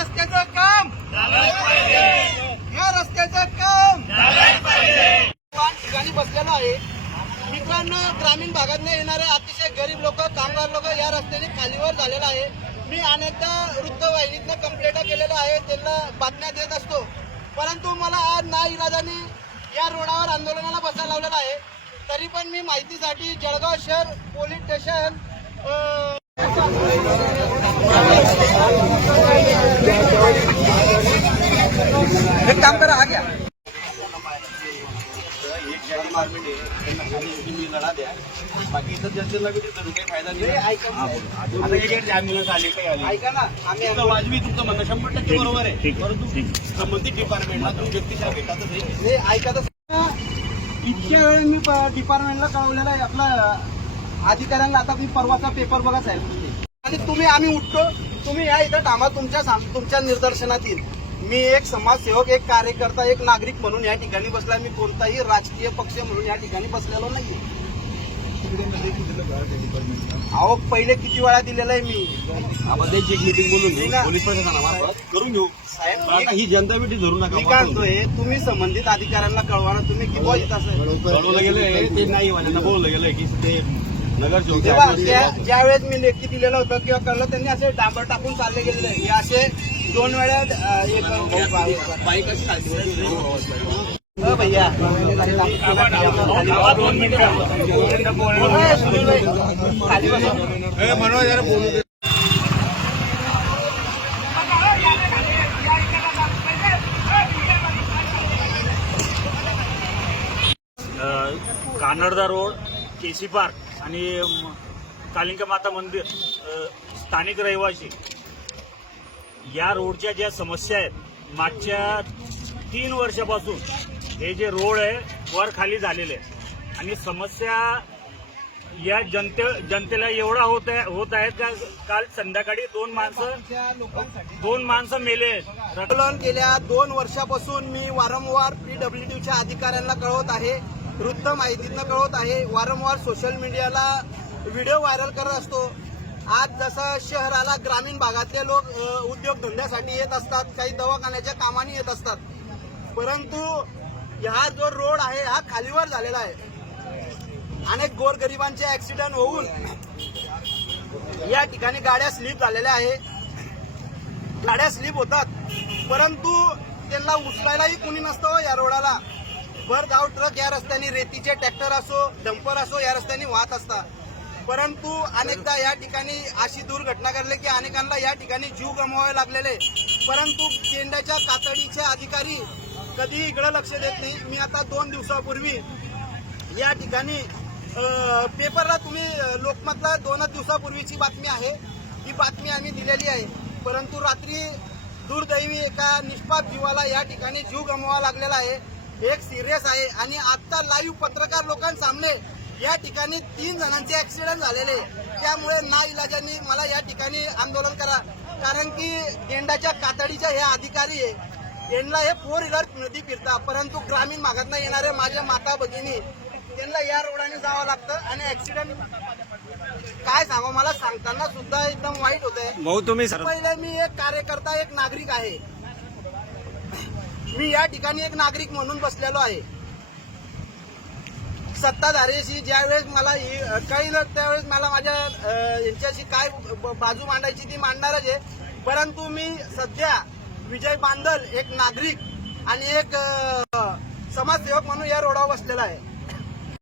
रस्त्याचं काम या रस्त्याचं काम ठिकाणी बसलेलो आहे. मित्रांनो, ग्रामीण भागातून येणारे अतिशय गरीब लोक, कामगार लोक या रस्त्याने खालीवर झालेला आहे. मी अनेकदा वृत्तवाहिनीतनं कंप्लेंट केलेलं आहे, त्यांना बातम्या देत असतो, परंतु मला आज नाईलाजाने या रोडावर आंदोलनाला बसायला लावलेलं आहे. तरी पण मी माहितीसाठी जळगाव शहर पोलीस स्टेशन एक काम करा, आ गया लढा द्या, बाकी इतर जनतेला काही फायदा नाही. ऐका ना, आम्ही वाजवी तुमचं म्हणणं 100% बरोबर आहे, परंतु संबंधित डिपार्टमेंटला तुम्ही व्यक्तिशः भेटातच नाही. ऐका तर इतक्या वेळ मी डिपार्टमेंटला कळवलेलं आहे आपल्या अधिकाऱ्यांना. आता तुम्ही परवाचा पेपर बघा साहेब, आणि तुम्ही आम्ही उठतो, तुम्ही या इथं थांबा, तुमच्या निदर्शनात येईल. मी एक समाजसेवक, एक कार्यकर्ता, एक नागरिक म्हणून या ठिकाणी बसला. मी कोणताही राजकीय पक्ष म्हणून या ठिकाणी बसलेलो नाही. अहो, पहिले किती वेळा दिलेला आहे मी. एक मीटिंग बोलून पोलीस प्रशासनाला करून घेऊ साहेब. ही जनता भेटी धरू नका. मी काय म्हणतोय, तुम्ही संबंधित अधिकाऱ्यांना कळवा ना. तुम्ही किती कळवलं गेलंय ते नाही, बोललं गेलंय की ते नगरसेवक ज्यावेळेस मी लेखी दिलेलं होतं किंवा कळलं, त्यांनी असे डांबर टाकून चालले गेलेले आहे. हे असे 2 वेळा बाईक अशी भैया कानडदा रोड, केसी पार्क आणि कालिका माता मंदिर, स्थानिक रहिवासी या रोडच्या ज्या समस्या आहेत, मागच्या 3 वर्षापासून हे जे रोड आहे वर खाली झालेले आहे, आणि समस्या या जनतेला एवढा होत आहेत का काल संध्याकाळी 2 माणसं मेले. आंदोलन गेल्या 2 वर्षापासून मी वारंवार PWDच्या अधिकाऱ्यांना कळवत आहे, वृत्त माहितीतनं कळवत आहे, वारंवार सोशल मीडियाला व्हिडिओ व्हायरल करत असतो. आज जसं शहराला ग्रामीण भागातले लोक उद्योगधंद्यासाठी येत असतात, काही दवाखान्याच्या कामाने येत असतात, परंतु हा जो रोड आहे हा खालीवर झालेला आहे. अनेक गोरगरिबांचे ऍक्सिडेंट होऊन या ठिकाणी गाड्या स्लिप झालेल्या आहे. गाड्या स्लिप होतात, परंतु त्यांना उचलायलाही कुणी नसतं. या रोडाला भरधाव ट्रक या रस्त्याने, रेतीचे ट्रॅक्टर असो, डंपर असो, या रस्त्याने वाहत असतात. परंतु अनेकदा या ठिकाणी अशी दुर्घटना घडली की अनेकांना या ठिकाणी जीव गमवावे लागलेले, परंतु गेंड्याच्या कातडीचे अधिकारी कधी इकडे लक्ष देत नाही. मी आता 2 दिवसापूर्वी या ठिकाणी पेपरला, तुम्ही लोकमतला 2 दिवसापूर्वीची बातमी आहे, ही बातमी आम्ही दिलेली आहे, परंतु रात्री दुर्दैवी एका निष्पाप जीवाला या ठिकाणी जीव गमवावा लागलेला आहे. एक सिरियस आहे. आणि आता लाईव्ह पत्रकार लोकांसामने या ठिकाणी 3 जणांचे ऍक्सिडेंट झालेले, त्यामुळे नाईलाजाने मला या ठिकाणी आंदोलन करा. कारण की गेंडाच्या कातडीचे हे अधिकारी आहे, यांना हे 4 व्हीलर नदी फिरता, परंतु ग्रामीण भागातून येणारे माझ्या माता भगिनी त्यांना या रोडाने जावं लागतं. आणि ऍक्सिडेंट काय सांगू, मला सांगताना सुद्धा एकदम वाईट होतंय. पहिले मी एक कार्यकर्ता, एक नागरिक आहे. मी या ठिकाणी एक नागरिक म्हणून बसलेलो आहे. सत्ताधाऱ्याशी ज्यावेळेस मला काही त्यावेळेस मला माझ्या यांच्याशी काय बाजू मांडायची ती मांडणारच आहे, परंतु मी सध्या विजय बांदल, एक नागरिक आणि एक समाजसेवक म्हणून या रोडावर बसलेला आहे.